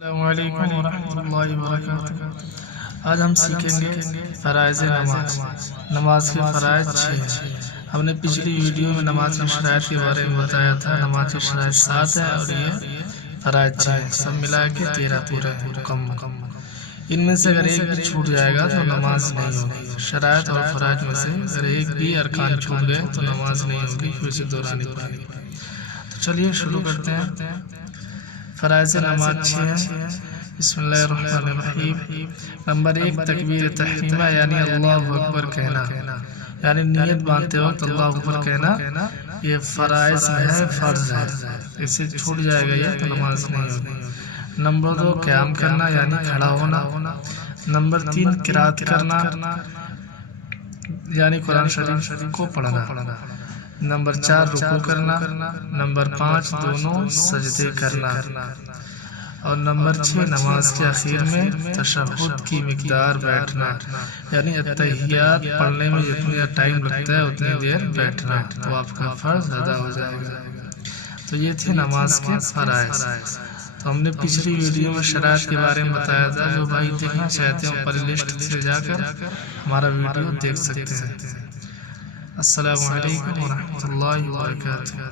السلام علیکم ورحمۃ اللہ وبرکاتہ۔ آج ہم سیکھیں گے فرائض نماز۔ نماز کے فرائض 6 ہیں۔ ہم نے پچھلی ویڈیو میں نماز کی شرائط کے بارے میں بتایا تھا۔ نماز کی شرائط 7 ہے اور یہ فرائض 6 ہیں، سب ملا کے 13 پورے ہیں مکمل۔ ان میں سے اگر ایک بھی چھوٹ جائے گا تو نماز نہیں ہوگی۔ شرائط اور فرائض میں سے اگر ایک بھی ارکان چھوٹ گئے تو نماز نہیں ہوگی، پھر اسے دہرانی پڑے گی۔ تو چلیے شروع کرتے ہیں۔ فرائض نماز 6 ہیں۔ بسم اللہ الرحمن الرحیم۔ نمبر 1 تکبیر تحریمہ یعنی اللہ اکبر کہنا، یعنی نیت باندھتے وقت اللہ اکبر کہنا، یہ فرائض میں ہے، فرض ہے۔ اس سے چھوٹ جائے گا یہ تو نماز نہیں ہوگی۔ نمبر 2 قیام کرنا یعنی کھڑا ہونا۔ نمبر 3 قرات کرنا یعنی قرآن شریف کو پڑھنا۔ نمبر 4 رکوع کرنا۔ نمبر 5 دونوں سجدے کرنا۔ اور نمبر 6 نماز کے اخیر میں تشہد کی مقدار بیٹھنا، یعنی اتحیات پڑھنے میں جتنا ٹائم لگتا ہے اتنی دیر بیٹھنا، تو آپ کا فرض ادا ہو جائے گا۔ تو یہ تھے نماز کے فرائض۔ تو ہم نے پچھلی ویڈیو میں شرائط کے بارے میں بتایا تھا، جو بھائی دیکھنا چاہتے ہیں پلے لسٹ سے جا کر ہمارا ویڈیو دیکھ سکتے ہیں۔ السلام علیکم ورحمۃ اللہ وبرکاتہ۔